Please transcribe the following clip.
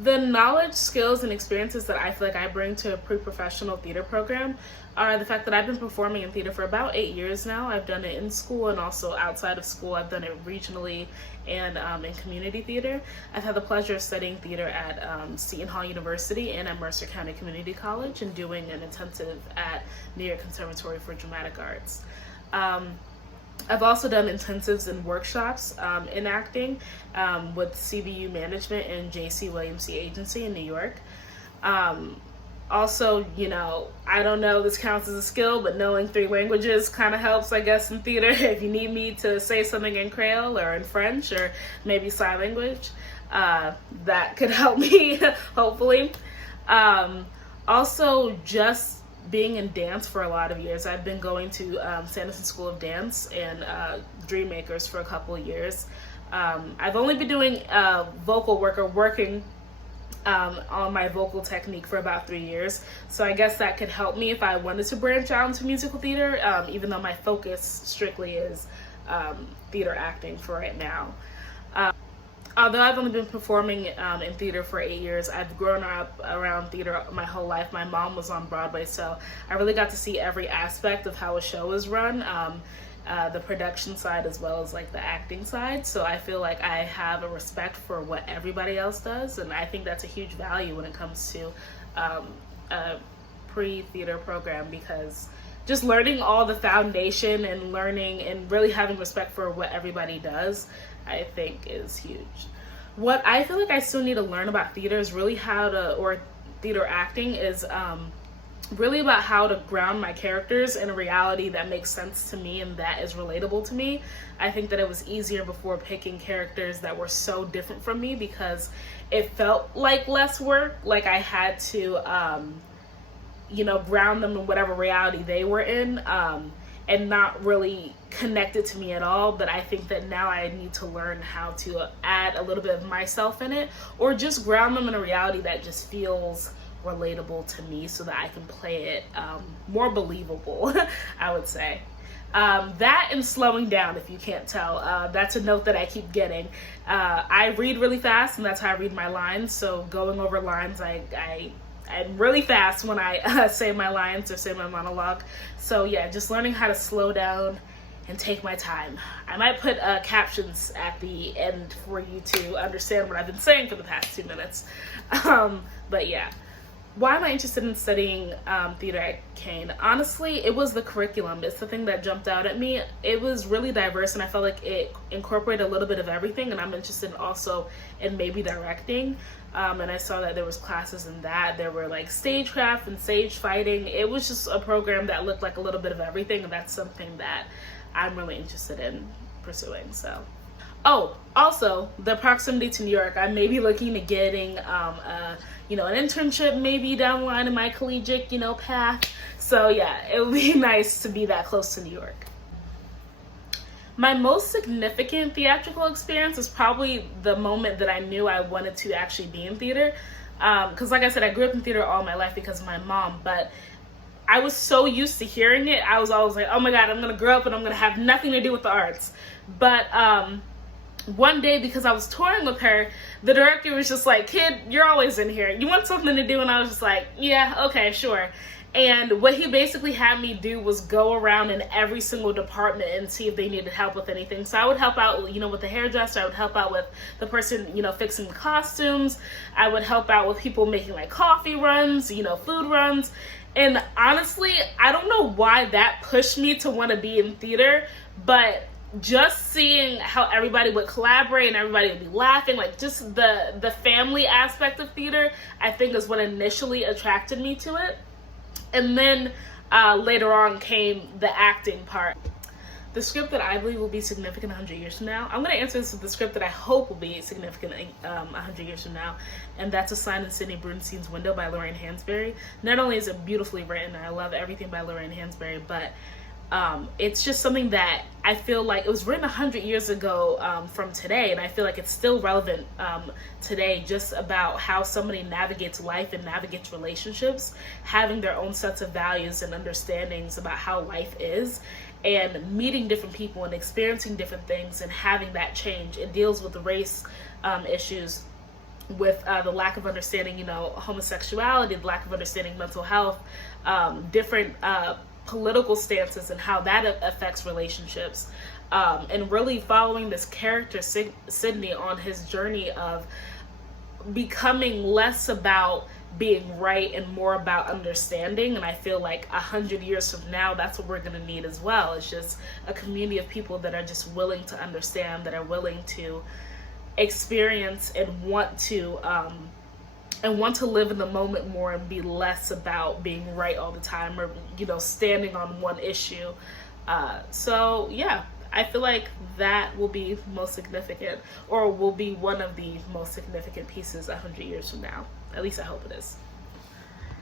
The knowledge, skills, and experiences that I feel like I bring to a pre-professional theater program are the fact that I've been performing in theater for about 8 years now. I've done it in school and also outside of school. I've done it regionally and in community theater. I've had the pleasure of studying theater at Seton Hall University and at Mercer County Community College, and doing an intensive at New York Conservatory for Dramatic Arts. I've also done intensives and workshops in acting with CBU Management and J.C. Williams Agency in New York. Also, you know, I don't know if this counts as a skill, but knowing 3 languages kind of helps, I guess, in theater. If you need me to say something in Creole or in French or maybe sign language, that could help me, hopefully. Also, just being in dance for a lot of years. I've been going to Sanderson School of Dance and Dream Makers for a couple of years. I've only been doing vocal work or working on my vocal technique for about 3 years. So I guess that could help me if I wanted to branch out into musical theater, even though my focus strictly is theater acting for right now. Although I've only been performing in theater for 8 years, I've grown up around theater my whole life. My mom was on Broadway, so I really got to see every aspect of how a show is run, the production side as well as like the acting side. So I feel like I have a respect for what everybody else does, and I think that's a huge value when it comes to a pre-theater program, because just learning all the foundation and learning and really having respect for what everybody does, I think is huge. What I feel like I still need to learn about theater is really or theater acting is really about how to ground my characters in a reality that makes sense to me and that is relatable to me. I think that it was easier before picking characters that were so different from me, because it felt like less work, like I had to, ground them in whatever reality they were in, and not really connected to me at all. But I think that now I need to learn how to add a little bit of myself in it, or just ground them in a reality that just feels relatable to me, so that I can play it more believable, I would say. That and slowing down, if you can't tell. That's a note that I keep getting. I read really fast, and that's how I read my lines. So going over lines, I'm really fast when I say my lines or say my monologue. So yeah, just learning how to slow down and take my time. I might put captions at the end for you to understand what I've been saying for the past 2 minutes. But yeah. Why am I interested in studying theater at Kean? Honestly, it was the curriculum. It's the thing that jumped out at me. It was really diverse, and I felt like it incorporated a little bit of everything, and I'm interested also in maybe directing. And I saw that there was classes in that. There were like stagecraft and stage fighting. It was just a program that looked like a little bit of everything, and that's something that I'm really interested in pursuing. So. Oh, also the proximity to New York. I may be looking at getting an internship maybe down the line in my collegiate, path. So yeah, it would be nice to be that close to New York. My most significant theatrical experience is probably the moment that I knew I wanted to actually be in theater. Because like I said, I grew up in theater all my life because of my mom, but I was so used to hearing it. I was always like, oh my God, I'm going to grow up and I'm going to have nothing to do with the arts. But one day, because I was touring with her, the director was just like, kid, you're always in here. You want something to do? And I was just like, yeah, okay, sure. And what he basically had me do was go around in every single department and see if they needed help with anything. So I would help out, with the hairdresser. I would help out with the person, fixing the costumes. I would help out with people making like coffee runs, food runs. And honestly, I don't know why that pushed me to want to be in theater, but just seeing how everybody would collaborate and everybody would be laughing, like just the family aspect of theater, I think is what initially attracted me to it. And then later on came the acting part. The script that I believe will be significant 100 years from now. I'm going to answer this with the script that I hope will be significant 100 years from now. And that's A Sign in Sidney Brunstein's Window by Lorraine Hansberry. Not only is it beautifully written, I love everything by Lorraine Hansberry, but it's just something that I feel like it was written 100 years ago from today, and I feel like it's still relevant today, just about how somebody navigates life and navigates relationships, having their own sets of values and understandings about how life is, and meeting different people and experiencing different things and having that change. It deals with the race issues with the lack of understanding, homosexuality, the lack of understanding mental health, different political stances and how that affects relationships, and really following this character, Sydney, on his journey of becoming less about being right and more about understanding. And I feel like 100 years from now, that's what we're going to need as well. It's just a community of people that are just willing to understand, that are willing to experience and want to live in the moment more, and be less about being right all the time, or standing on one issue. So yeah, I feel like that will be most significant, or will be one of the most significant pieces 100 years from now. At least I hope it is.